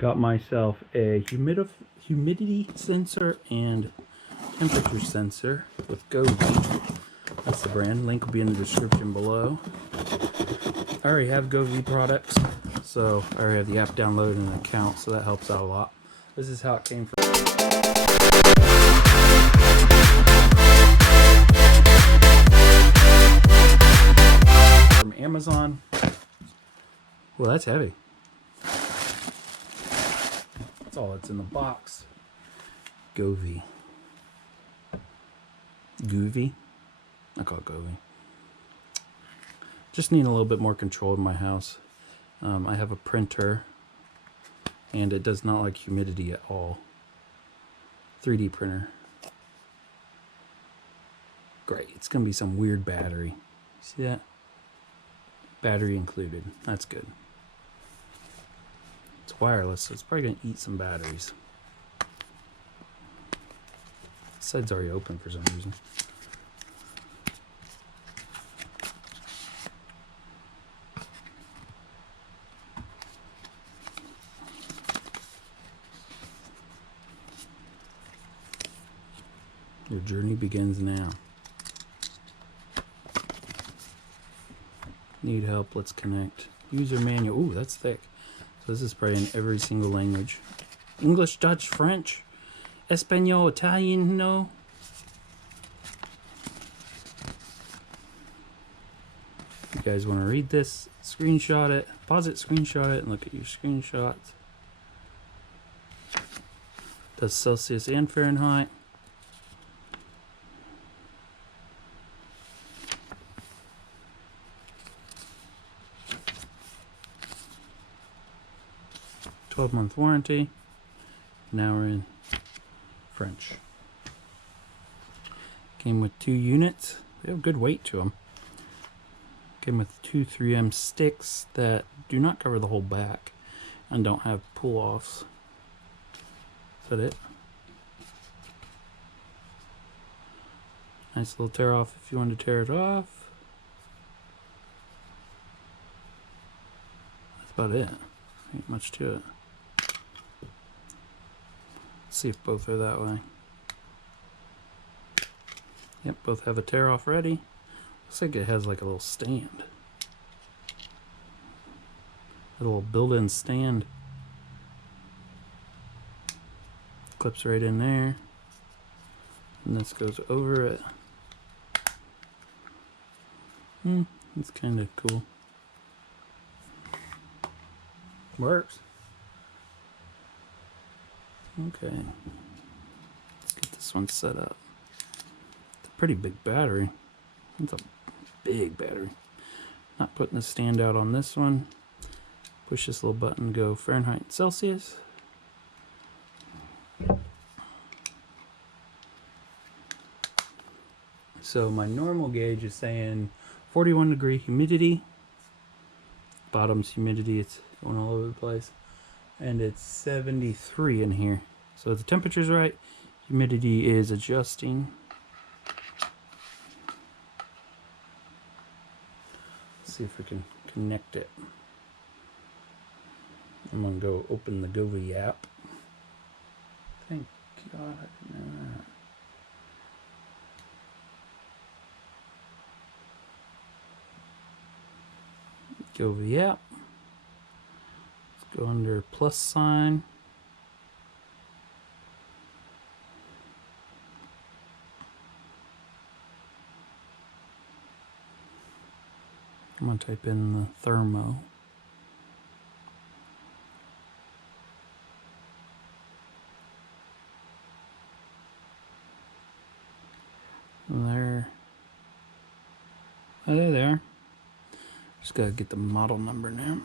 Got myself a humidity sensor and temperature sensor with Govee. That's the brand. Link will be in the description below. I already have Govee products, so I already have the app downloaded and an account, so that helps out a lot. This is how it came from Amazon. Well, that's heavy. That's all that's in the box. Govee. Govee? I call it Govee. Just need a little bit more control in my house. I have a printer, and it does not like humidity at all. 3D printer. Great. It's going to be some weird battery. See that? Battery included. That's good. It's wireless, so it's probably going to eat some batteries. This side's already open for some reason. Your journey begins now. Need help? Let's connect. User manual. Ooh, that's thick. So this is probably in every single language. English, Dutch, French, Espanol, Italian, no. You guys want to read this? Screenshot it. Pause it, screenshot it, and look at your screenshots. Does Celsius and Fahrenheit. Month warranty. Now we're in French. Came with 2 units. They have good weight to them. Came with 2 3M sticks that do not cover the whole back and don't have pull-offs. Is that it? Nice little tear off if you want to tear it off. That's about it. Ain't much to it. See if both are that way. Yep, both have a tear off ready. Looks like it has like a little stand. A little built-in stand. Clips right in there. And this goes over it. It's kind of cool. Works. Okay, let's get this one set up. It's a pretty big battery. It's a big battery. Not putting the stand out on this one. Push this little button to go Fahrenheit and Celsius. So my normal gauge is saying 41-degree humidity. Bottom's humidity, it's going all over the place. And it's 73 in here. So the temperature's right, humidity is adjusting. Let's see if we can connect it. I'm gonna go open the Govee app. Thank God I didn't know that. Govee app. Go under plus sign. I'm going to type in the thermo. There. Oh, there they are. Just got to get the model number now.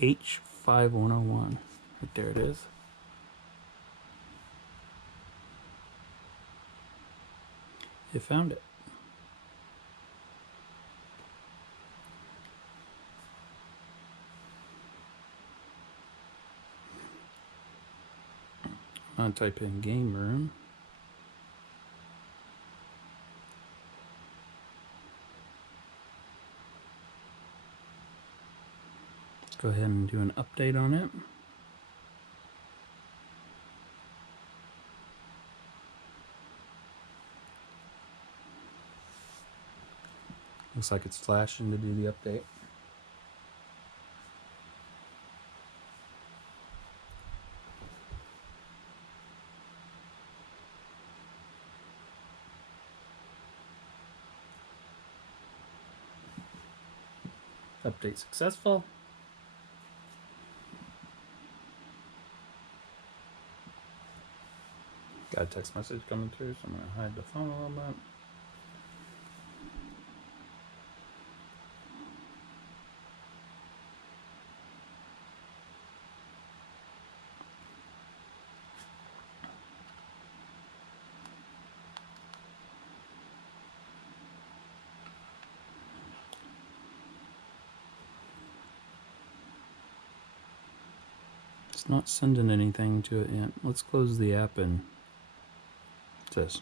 H5101. Right there it is. You found it. I'm gonna type in game room. go ahead and do an update on it. Looks like it's flashing to do the update. Update successful. Got a text message coming through, so I'm going to hide the phone a little bit. It's not sending anything to it yet. Let's close the app and this.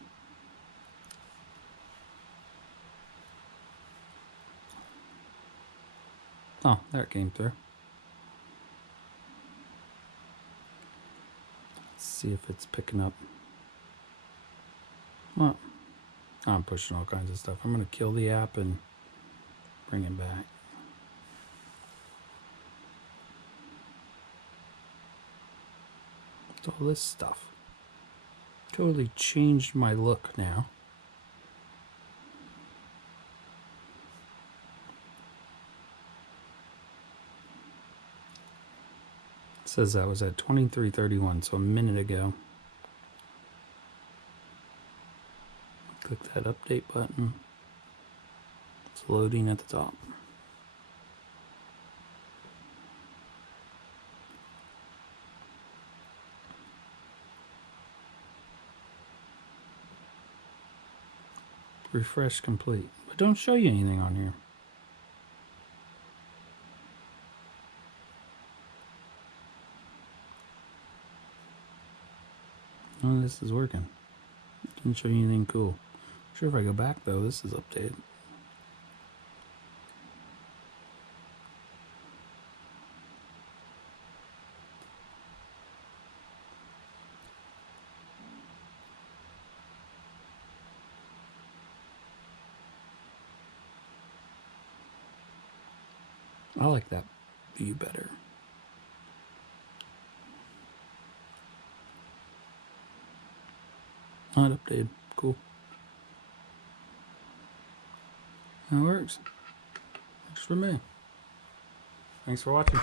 Oh, there it came through. Let's see if it's picking up. Well, I'm pushing all kinds of stuff. I'm going to kill the app and bring it back. All this stuff totally changed my look now. It says I was at 23:31, so a minute ago. Click that update button. It's loading at the top. Refresh complete, but don't show you anything on here. Oh, this is working. Didn't show you anything cool. Sure, if I go back though, this is updated. I like that view better. Not updated. Cool. That works. Works for me. Thanks for watching.